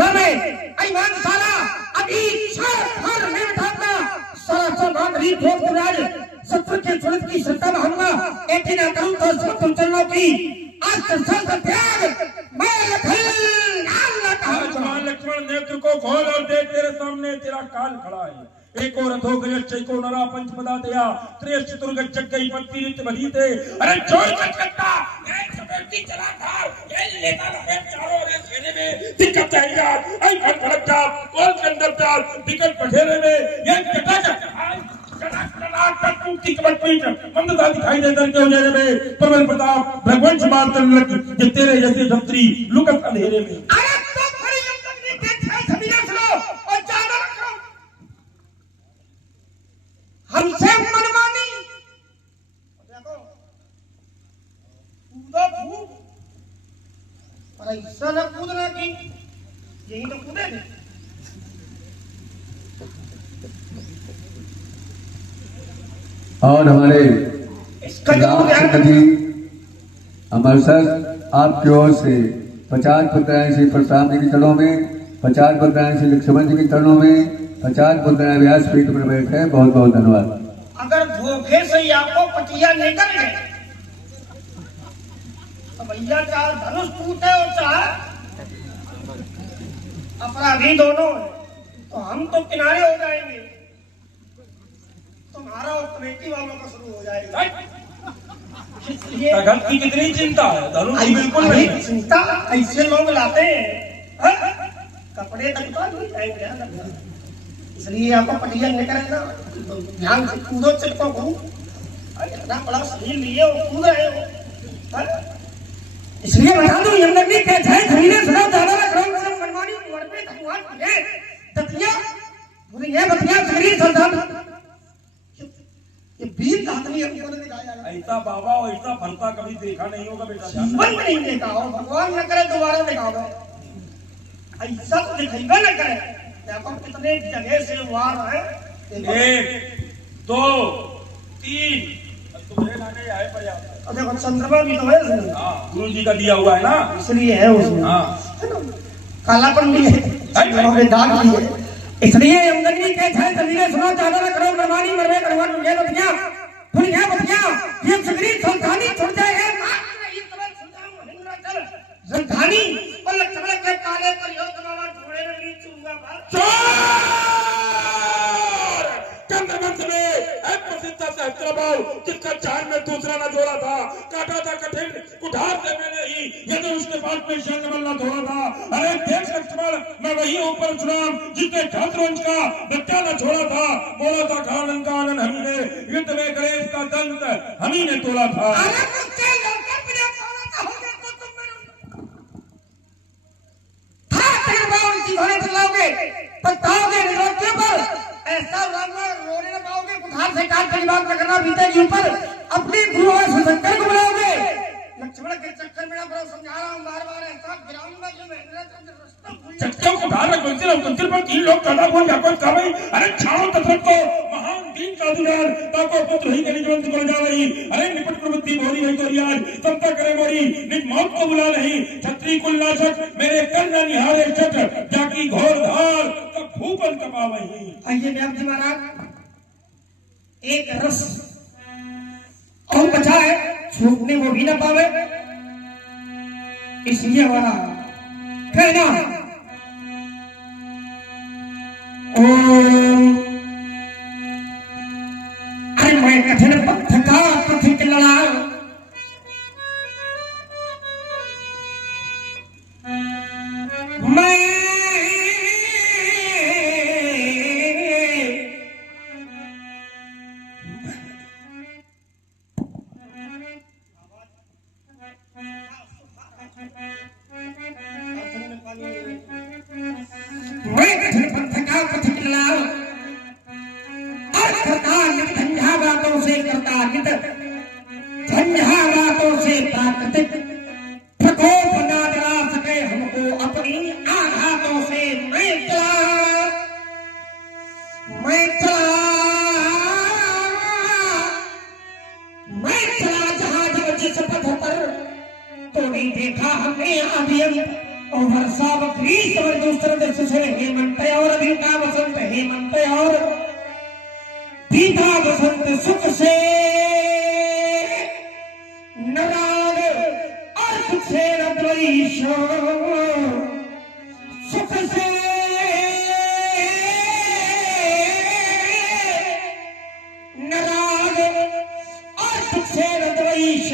फैसला में ईमान सारा अभी हर में ढालना सारा सब गरीब ठोक के राज सत्य के सुरत की सत्ता में हमला ऐसी ना करूं तो सब चरणों की आज संत त्याग मैं लक्ष्मण नेत्र को खोल और देख तेरे सामने तेरा काल खड़ा है। एको रथो गजच चैको नरा पंचपदा दया त्रेश चतुर्गज जगई पत्ती नित्य बधीते। अरे जोर कटकट्टा एक सफेद की चला था ये लेता लपेट चारों रे सेने में दिक्कत जाएगा आई फटफटा कॉल के अंदर डाल दिक्कत पठेरे में ये कटक मंदता दिखाई दे करके उन्हें में प्रबल प्रताप भगवान समार लग ये तेरे जैसे धमत्री लुकत अंधेरे में। अरे तो खड़ी जंगल में देख सभी ना सुनो और ज्यादा रखो हमसे मनमानी देखो कूदो खूब पर ऐसा न कूदना की यही तो कूदे थे। और हमारे राष्ट्रपति अमर सर आपकी ओर से 50 मुद्राएं श्री परशुराम जी के चरणों में, 50 मुद्राएं श्री लक्ष्मण जी के चरणों में, 50 मुद्राएं व्यासपीठ पर बैठे। बहुत बहुत धन्यवाद। अगर धोखे से ही आपको पटिया निकल गए तो भैया चाहे धनुष टूटे और चाहे अपराधी दोनों है तो हम तो किनारे हो जाएंगे, तुम्हारा और कमेटी वालों का शुरू हो जाएगा। इसलिए भगत की कितनी चिंता है, धनुष की बिल्कुल नहीं चिंता। ऐसे लोग लाते हैं कपड़े तक तो नहीं जाएंगे, इसलिए आपको पटिया निकल ना तो ध्यान से कूदो चिपको खूब इतना बड़ा शरीर लिए हो कूद रहे हो। इसलिए बता दूं यमनगरी के जय खरीदे सुना ज्यादा रखो मनमानी उम्र पे धनवान है ततिया बोले ये बतिया शरीर संधान ये वीर आदमी हमको ने दिखाया है। ऐसा बाबा और ऐसा फलता कभी देखा नहीं होगा बेटा, जीवन में नहीं देखा हो, भगवान न करे दोबारा दिखाओ ऐसा तो दिखेगा न करे। देखो कितने जगह से वार है 1 2 3 तुम्हारे लाने आए पर्याप्त। और देखो चंद्रमा भी तो है उसमें, गुरु जी का दिया हुआ है ना, इसलिए है उसमें कालापन भी है दाग भी है। इसलिए यमनगरी के जय खरीदे सुना ज्यादा रखो मनमानी मरवे करवा ये बतिया दुनिया बतिया ये सगरी संधानी छुट जाए है संधानी और लक्ष्मण के काले पर यो तमाम घोड़े में नीचे हुआ चंद्रवंश में प्रसिद्ध सहस्त्रबाहु जिसका चांद में दूसरा न जोड़ा था, काटा था कठिन कुठार से मैंने ही यदि उसके पास में शंकमल न धोड़ा था। अरे देख लक्ष्मण मैं वही हूँ परशुराम जिसने छात्रवंश का बच्चा न छोड़ा था, बोला था खानन का आनंद हमी ने युद्ध में गणेश का दंत हमी ने तोड़ा था। ऐसा रोने न पाओगे, कुठार से काट कर बात न करना बीते जी ऊपर अपने गुरु और सुशंकर को बुलाओगे। लक्ष्मण के चक्कर में ना समझा रहा हूँ बार-बार ऐसा ग्राम में जो चक्कर को धार रख पर 3 लोग कदा बोल जाको काबई। अरे छाड़ो तत्व को महान दीन का दुलार ताको पुत्र ही कली जवंत को जावई। अरे निपट प्रवृत्ति भोरी नहीं करी आज संता करे मोरी निज मौत को बुला नहीं छत्री कुल नाशक मेरे कन्या निहारे चट जाकी घोर धार तब भूपन कपावही। आइए व्यास जी महाराज एक रस और बचा है छूटने वो भी ना पावे, इसलिए हमारा कहना अरे मैं कठिन पथ का पथिक लड़ा मैं झंझावातों से करतार्जित झंझावातों से प्राकृतिक प्रकोप ना डरा सके हमको अपनी आघातों से मैं चला जहां जब जिस पथ पर तो नहीं देखा हमने अभी और वर्षा ग्रीष्म शरद शिशिर हेमंत और बीता वसंत हेमंत और बीता वसंत सुख से नाराग और सुख से द्वेष सुख से नाराग और सुख से द्वेष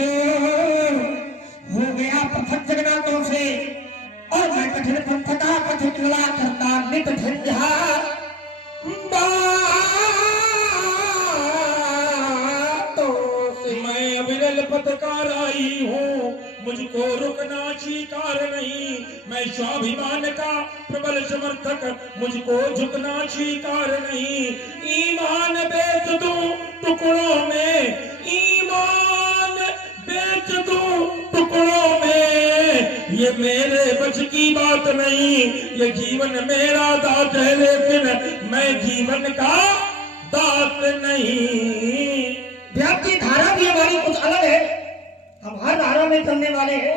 हो गया पथक जगन्नाथों से और मैं कठिन पंथ का कठिन लड़ा करता नित झंझार मैं अविरल पथकार आई हूँ, मुझको रुकना स्वीकार नहीं। मैं स्वाभिमान का प्रबल समर्थक, मुझको झुकना स्वीकार नहीं। ईमान बेच दूं टुकड़ों में, ईमान बेच दूं टुकड़ों में, ये मेरे बस की बात नहीं। ये जीवन मेरा दात है लेकिन मैं जीवन का दात नहीं। व्यास की धारा भी हमारी कुछ अलग है। हम हर धारा में चलने वाले हैं,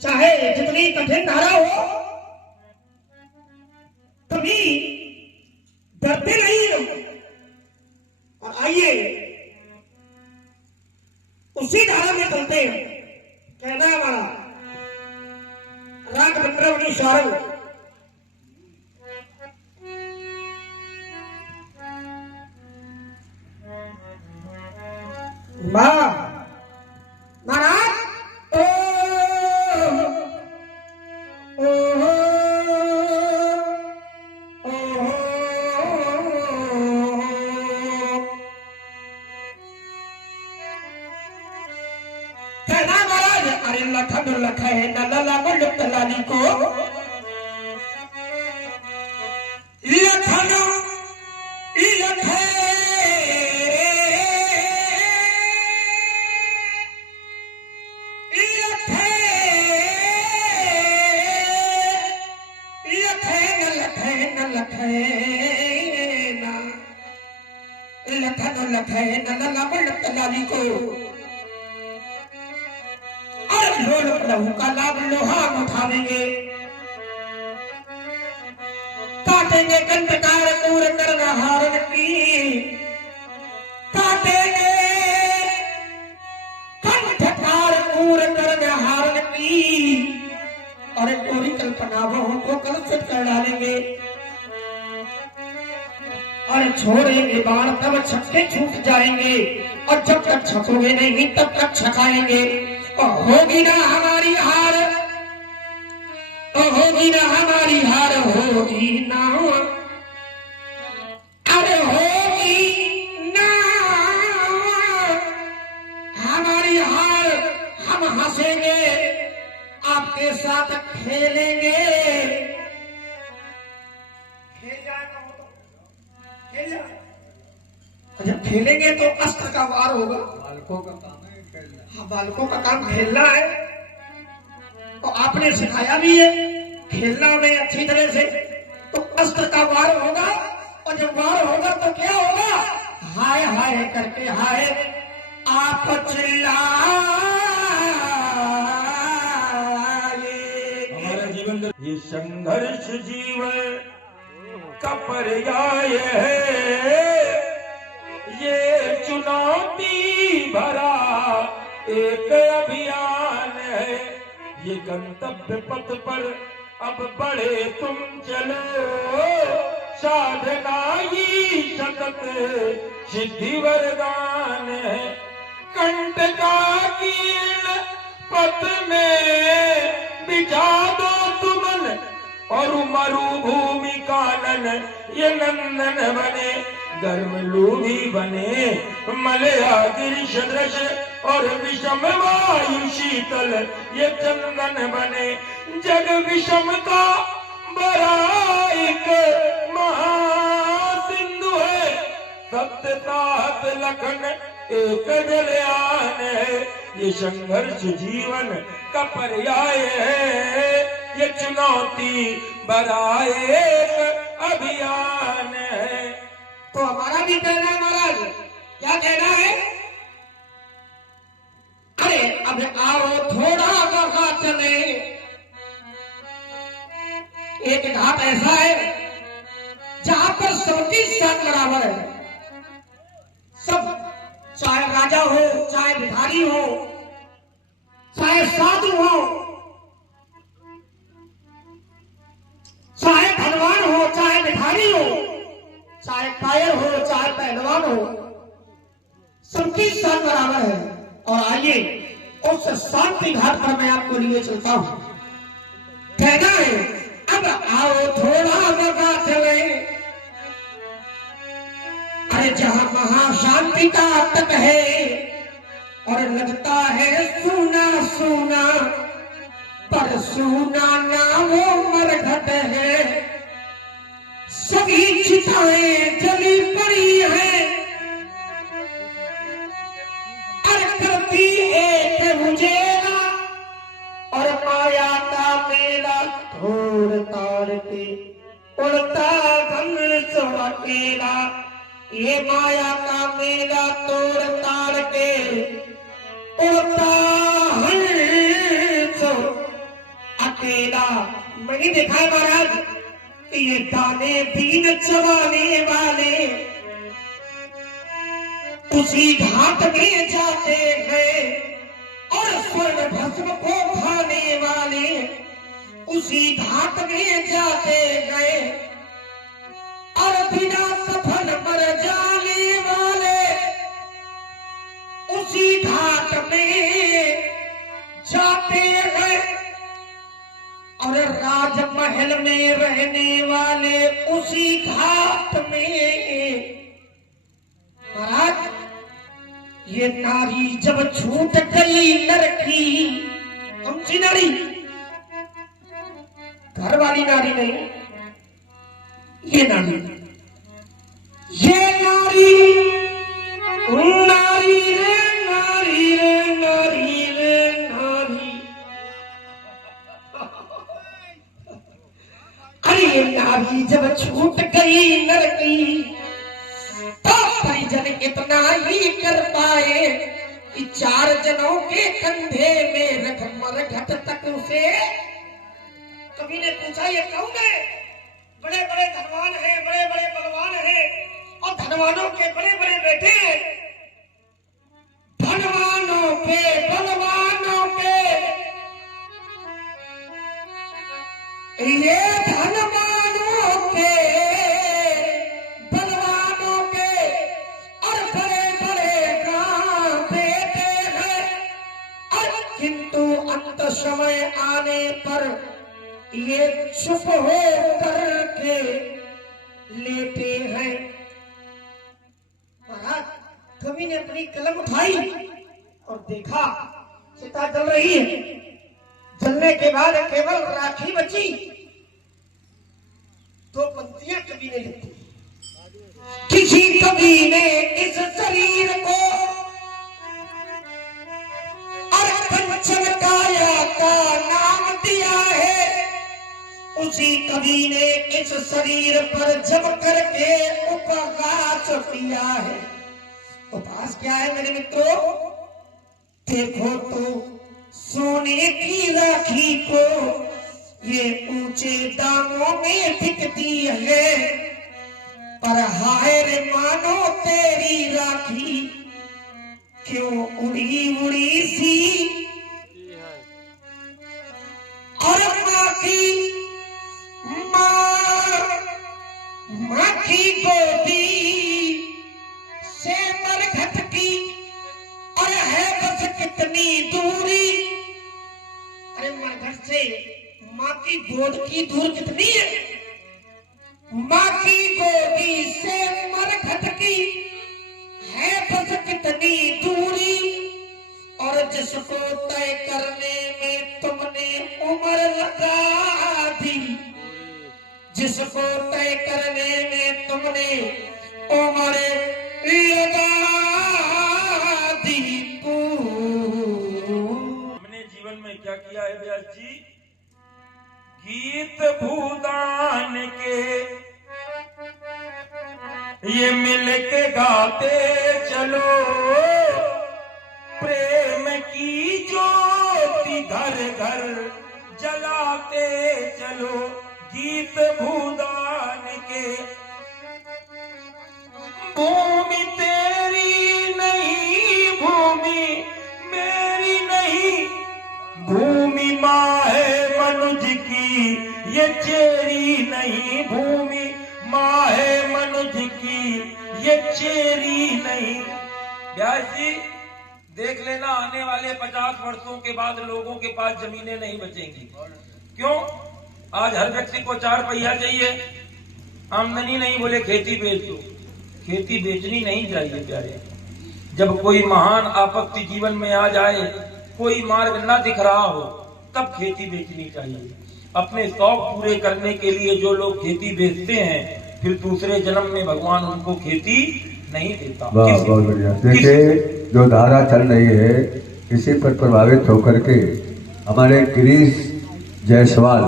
चाहे जितनी कठिन धारा हो, कभी डरते नहीं हम। और आइए उसी धारा में चलते हैं। कहना है हमारा राग बंद्रवनी शारंग। महाराज कहना महाराज अरे लखन लख है न लला गुल्लुक लाली को लखन लख लाली को और लोल लहू का लाभ लोहा उठावेंगे, काटेंगे कंटकार पूर करना हारण की, काटेंगे कंटकार पूर करना हारण की और कोरी कल्पनाओं को कलुषित कर डालेंगे और छोड़ेंगे बाण तब छक्के छूट जाएंगे और जब तक छकोगे नहीं तब तक छकाएंगे। और होगी ना हमारी हार, और होगी ना हमारी हार, होगी ना अरे होगी ना हमारी हार। हम हंसेंगे आपके साथ खेलेंगे। जब खेलेंगे तो अस्त्र का वार होगा। बालकों का काम है खेलना। हाँ, बालकों का काम खेलना है तो आपने सिखाया भी है खेलना में अच्छी तरह से। तो अस्त्र का वार होगा और जब वार होगा तो क्या होगा? हाय हाय करके हाय आप चिल्लाए। हमारा जीवन ये संघर्ष जीवन का पर्याय है, ये चुनौती भरा एक अभियान है। ये गंतव्य पथ पर अब बढ़े तुम चलो, साधना ही सतत सिद्धि वरदान है। कंटका कीर्ण पथ में बिछा दो तुमन और मरुभूमि कानन ये नंदन बने। गर्म लूभी बने मलया गिरि सदृश और विषम वायु शीतल ये चंदन बने। जग विषमता बड़ा एक महासिंधु है, सत्यतात लखन एक जलयान है। ये संघर्ष जीवन का पर्याय है, ये चुनौती बड़ा एक अभियान है। तो हमारा भी कहना है महाराज, क्या कहना है? अरे अब आओ थोड़ा वहां चले, एक घाट ऐसा है जहां पर सबकी साथ बराबर है। सब, चाहे राजा हो, चाहे भिखारी हो, चाहे साधु हो, चाहे धनवान हो, चाहे भिखारी हो, चाहे कायर हो, चाहे पहलवान हो, सबकी साथ बराबर है। और आइए उस शांति घाट पर मैं आपको लिए चलता हूं। कहना है अब आओ थोड़ा लगा चले, अरे जहां महाशांति का तट है और लगता है सूना सूना, पर सूना ना वो मरघट है। सभी चिताएं जली पड़ी हैं और करती एक मुझेरा, और माया का मेला तोड़ ताड़ के उड़ता धनुष अकेला। ये माया का मेला तोड़ ताड़ के उड़ता हंस अकेला। मैंने देखा है महाराज कि ये दाने दीन चबाने वाले उसी घाट में जाते हैं, और स्वर्ण भस्म को खाने वाले उसी घाट में जाते गए, और बिना सफल मर जाने वाले उसी घाट में जाते हैं, और राजमहल में रहने वाले उसी घाट में। महाराज ये नारी जब छूट गई नर की, कौन सी नारी? घर वाली नारी नहीं, ये नारी, ये नारी, नारी रे नारी रे नारी रे नारी। अरे ये नारी जब छूट गई नर की, तो परिजन इतना ही कर पाए कि 4 जनों के कंधे में रख मरघट तक उसे। कभी ने पूछा ये कौन है? बड़े बड़े धनवान हैं, बड़े बड़े बलवान हैं, और धनवानों के बड़े बड़े बेटे हैं। धनवानों के बलवानों के, ये धनवानों के बलवानों के और बड़े बड़े गांव बेटे हैं, और किंतु अंत समय आने पर ये चुप हो करके लेटे हैं। महाराज कवि ने अपनी कलम उठाई और देखा चिता जल रही है। जलने के बाद केवल राखी बची। 2 पंक्तियां कवि ने लिखी। किसी कवि ने इस शरीर को और पंचम काया का नाम दिया है। उसी कवि ने इस शरीर पर जम करके उपवास किया है। उपवास क्या है मेरे मित्रों? देखो तो सोने की राखी को ये ऊंचे दामों में बिकती है, पर हाय रे मानो तेरी राखी क्यों उड़ी उड़ी सी। और माँ की गोदी से मरघट की और है बस कितनी दूरी। अरे मरघट से माँ की गोद की दूर कितनी है? माँ की गोदी से मरघट की है बस कितनी दूरी। और जिसको तय करने में तुमने उम्र लगा दी, जिसको तय करने में तुमने उम्र लगा दी। हमने जीवन में क्या किया है व्यास जी? गीत भूदान के ये मिलके गाते चलो, प्रेम की ज्योति घर घर जलाते चलो। गीत भूदान के। भूमि तेरी नहीं, भूमि मेरी नहीं, भूमि माँ है मनुज की ये चेरी नहीं, भूमि माँ है मनुज की ये चेरी नहीं। ब्यास जी देख लेना, आने वाले 50 वर्षों के बाद लोगों के पास जमीनें नहीं बचेंगी। क्यों? आज हर व्यक्ति को 4 पहिया चाहिए, आमदनी नहीं, बोले खेती बेच दो। खेती बेचनी नहीं चाहिए प्यारे। जब कोई महान आपत्ति जीवन में आ जाए, कोई मार्ग न दिख रहा हो, तब खेती बेचनी चाहिए। अपने शौक पूरे करने के लिए जो लोग खेती बेचते हैं, फिर दूसरे जन्म में भगवान उनको खेती नहीं देता। बहुत बढ़िया। देखिए जो धारा चल रही है, इसी पर प्रभावित होकर के हमारे गिरीश जायसवाल।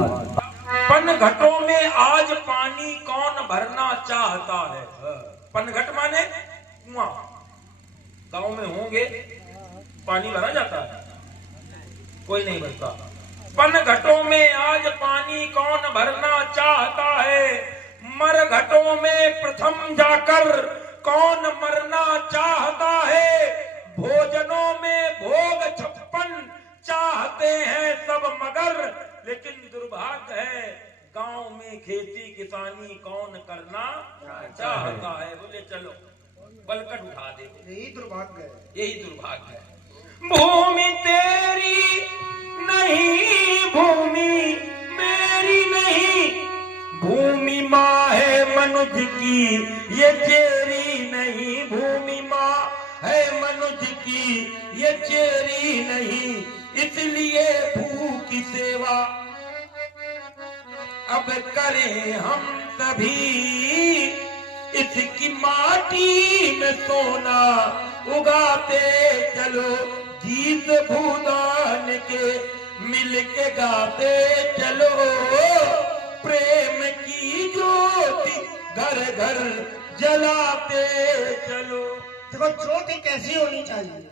पनघटों में आज पानी कौन भरना चाहता है? पनघट माने कुआं। गांव में होंगे, पानी भरा जाता है, कोई नहीं भरता। पनघटों में आज पानी कौन भरना चाहता है? मरघटों में प्रथम जाकर कौन मरना चाहता है? भोजनों में भोग 56 चाहते हैं सब मगर, लेकिन दुर्भाग्य है गांव में खेती किसानी कौन करना चाहता है? बोले चलो बलकट उठा दे। यही दुर्भाग्य है, यही दुर्भाग्य है। भूमि तेरी नहीं, भूमि मेरी नहीं, भूमि माँ है मनुज की ये चेरी नहीं, भूमि माँ है मनुज की ये चेरी नहीं। इसलिए भू की सेवा अब करें हम तभी, इसकी माटी में सोना उगाते चलो, गीत भूदान के मिल के गाते चलो, प्रेम की ज्योति घर घर जलाते चलो। देखो ज्योति कैसी होनी चाहिए,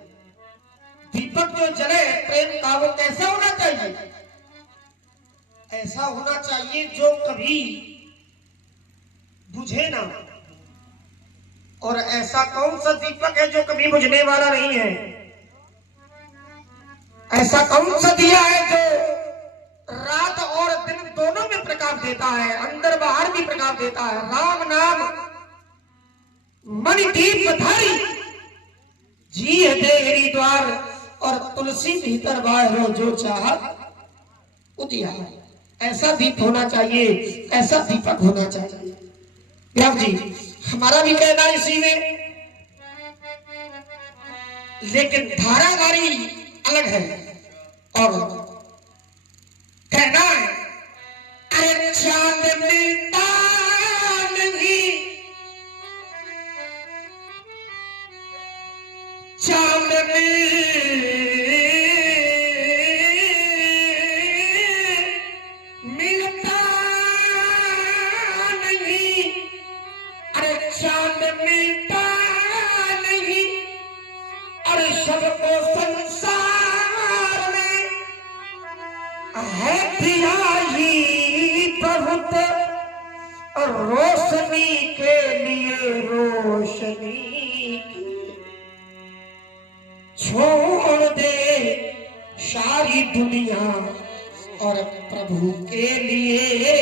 दीपक जो जले प्रेम का, वो कैसे होना चाहिए? ऐसा होना चाहिए जो कभी बुझे ना। और ऐसा कौन सा दीपक है जो कभी बुझने वाला नहीं है? ऐसा कौन सा दिया है जो रात और दिन दोनों में प्रकाश देता है, अंदर बाहर भी प्रकाश देता है? राम नाम मणि दीप धारी, जी है देहरी द्वार, और तुलसी भीतर बाहर जो चाह उदिया। ऐसा दीप होना चाहिए, ऐसा दीपक होना चाहिए। व्यास जी हमारा भी कहना इसी में, लेकिन धारावारी अलग है। और कहना है अरे चांद मिलता नहीं, चांद मिलता नहीं, अरे चांद मिलता नहीं, अरे सबको संसार में है दियाई बहुत, और रोशनी के लिए रोशनी छोड़ दे सारी दुनिया, और प्रभु के लिए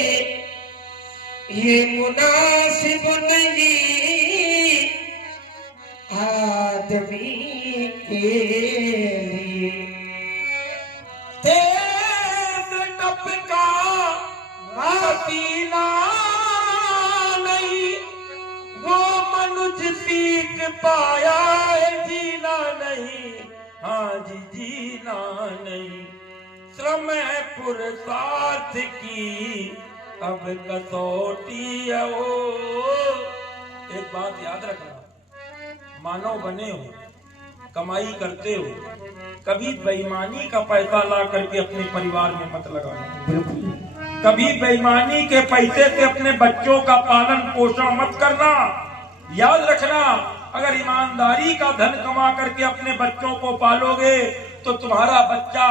ये मुनासिब नहीं आदमी के लिए। तेज टपका पसीना नहीं, वो मनुज सीख पाया है जीना नहीं। हाँ जी जीना नहीं, श्रम है पुरुषार्थ की अब कसौटी है वो। एक बात याद रखना, मानव बने हो, कमाई करते हो, कभी बेईमानी का पैसा ला करके अपने परिवार में मत लगाना। कभी बेईमानी के पैसे से अपने बच्चों का पालन पोषण मत करना। याद रखना, अगर ईमानदारी का धन कमा करके अपने बच्चों को पालोगे तो तुम्हारा बच्चा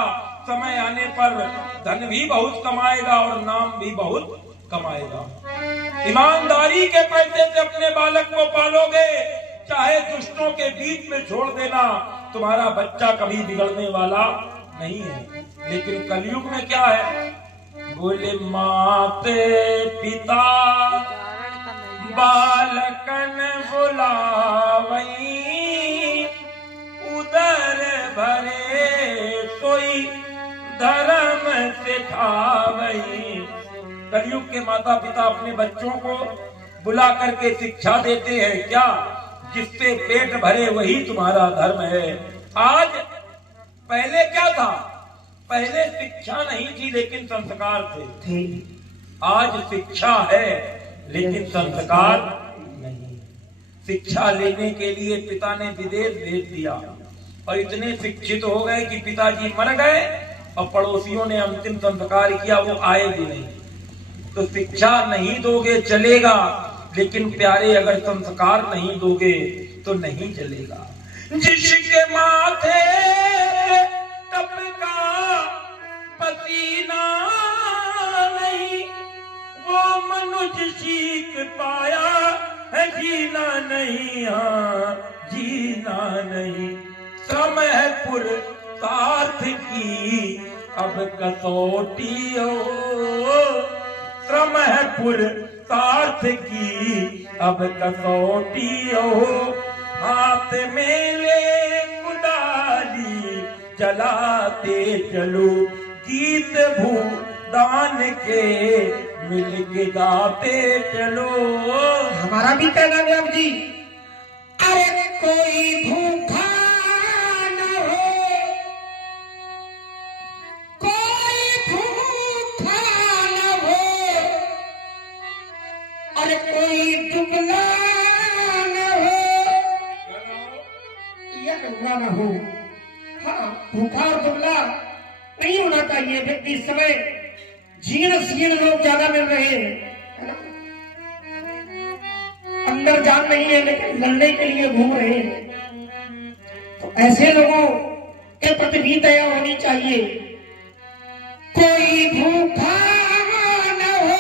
समय आने पर धन भी बहुत कमाएगा और नाम भी बहुत कमाएगा। ईमानदारी के पैसे से अपने बालक को पालोगे, चाहे दुष्टों के बीच में छोड़ देना, तुम्हारा बच्चा कभी बिगड़ने वाला नहीं है। लेकिन कलयुग में क्या है, बोले माते पिता बालकन बुलावई, उदर भरे सोई धर्म सिखावई। कलयुग के माता पिता अपने बच्चों को बुला करके शिक्षा देते हैं, क्या जिससे पेट भरे वही तुम्हारा धर्म है। आज पहले क्या था, पहले शिक्षा नहीं थी लेकिन संस्कार थे। आज शिक्षा है लेकिन संस्कार नहीं। शिक्षा लेने के लिए पिता ने विदेश भेज दिया और इतने शिक्षित हो गए कि पिताजी मर गए और पड़ोसियों ने अंतिम संस्कार किया, वो आए भी नहीं। तो शिक्षा नहीं दोगे चलेगा, लेकिन प्यारे अगर संस्कार नहीं दोगे तो नहीं चलेगा। जिसके माथे टपका पसीना नहीं, वो मनुष्य सीख पाया है जीना नहीं, हाँ जीना नहीं। श्रम है पुरुषार्थ की अब कसौटी हो, श्रम है पुरुषार्थ की अब कसौटी हो। हाथ में ले कुदाली चलाते चलो, गीत भूदान के मिल के गाते चलो। हमारा भी कहना है अब जी, अरे कोई भूखा न हो, कोई भूखा न हो, अरे कोई दुबला न हो, या गंगा न हो। हाँ, भूखा और दुबला नहीं होना चाहिए व्यक्ति। इस समय जीर्ण शीर्ण लोग ज्यादा मिल रहे हैं, है ना? अंदर जान नहीं है लेकिन लड़ने के लिए घूम रहे हैं। तो ऐसे लोगों के प्रति भी दया होनी चाहिए। कोई भूखा न हो,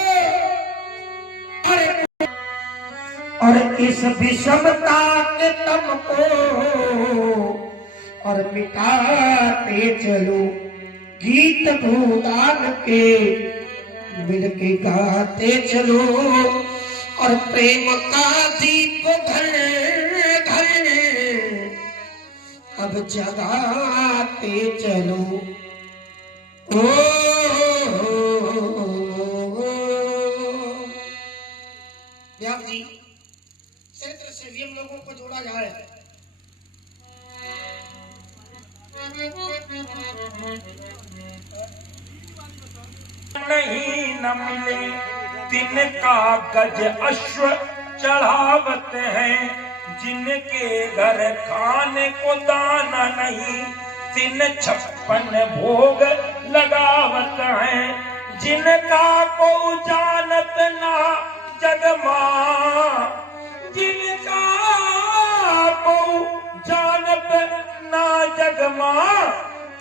और इस विषमता के तम को और मिटाते चलो, गीत भूदान के मिल के गाते चलो। और प्रेम का दीप घर घर अब जगाते चलो। ओ व्यास जी, चरित्र से भी हम लोगों को जोड़ा जाए। नहीं न मिले तिनका गज अश्व चढ़ावत है, जिनके घर खाने को दाना नहीं, तिन 56 भोग लगावत है। जिनका को जानत ना जगमा, जिनका को जानत ना जगमा,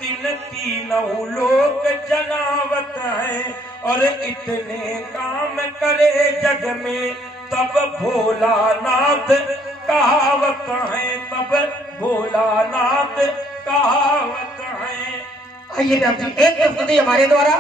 तिन तीनों लोक जनावत है। और इतने काम करे जग में तब भोलानाथ कहावत है, तब भोलानाथ कहावत है। आइए आप जी, एक प्रस्तुति हमारे द्वारा